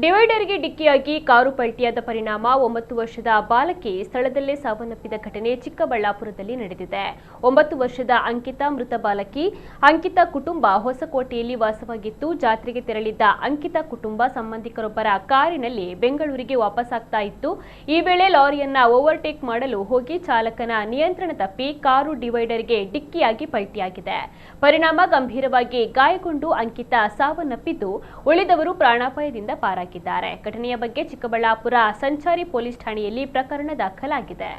ಡಿವೈಡರ್ಗೆ ಡಿಕ್ಕಿಯಾಗಿ car ಪಲ್ಟಿಯಾದ ಪರಿಣಾಮ 9 ವರ್ಷದ ಬಾಲಕಿ ಸ್ಥಳದಲ್ಲೇ ಸಾವನ್ನಪ್ಪಿದ ಘಟನೆ ಚಿಕ್ಕಬಳ್ಳಾಪುರದಲ್ಲಿ ನಡೆದಿದೆ. 9 ವರ್ಷದ ಅಂಕಿತಾ ಮೃತ ಬಾಲಕಿ. ಅಂಕಿತಾ ಕುಟುಂಬ ಹೊಸಕೋಟೆಯಲ್ಲಿ ವಾಸವಾಗಿತ್ತು. ಜಾತ್ರೆಗೆ ತೆರಳಿದ್ದ ಅಂಕಿತಾ ಕುಟುಂಬ ಸಂಬಂಧಿಕರೊಬ್ಬರ ಕಾರಿನಲ್ಲಿ ಬೆಂಗಳೂರಿಗೆ ವಾಪಸ್ಸಾಗ್ತಾ ಇತ್ತು. ಈ ವೇಳೆ ಲಾರಿಯನ್ನ ಓವರ್ಟೇಕ್ ಮಾಡಲು ಹೋಗಿ ಚಾಲಕನ ನಿಯಂತ್ರಣ ತಪ್ಪಿ ಕಾರು ಡಿವೈಡರ್ಗೆ ಡಿಕ್ಕಿಯಾಗಿ ಪಲ್ಟಿಯಾಗಿದೆ. ಪರಿಣಾಮ ಗಂಭೀರವಾಗಿ ಗಾಯಗೊಂಡು ಅಂಕಿತಾ ಸಾವನ್ನಪ್ಪಿದ್ದು, ಉಳಿದವರು ಪ್ರಾಣಾಪಾಯದಿಂದ ಪಾರಾಗಿದ್ದಾರೆ. ಘಟನೆಯ ಬಗ್ಗೆ ಚಿಕ್ಕಬಳ್ಳಾಪುರ ಸಂಚಾರಿ ಪೊಲೀಸ್ ಠಾಣೆಯಲ್ಲಿ ಪ್ರಕರಣ ದಾಖಲಾಗಿದೆ.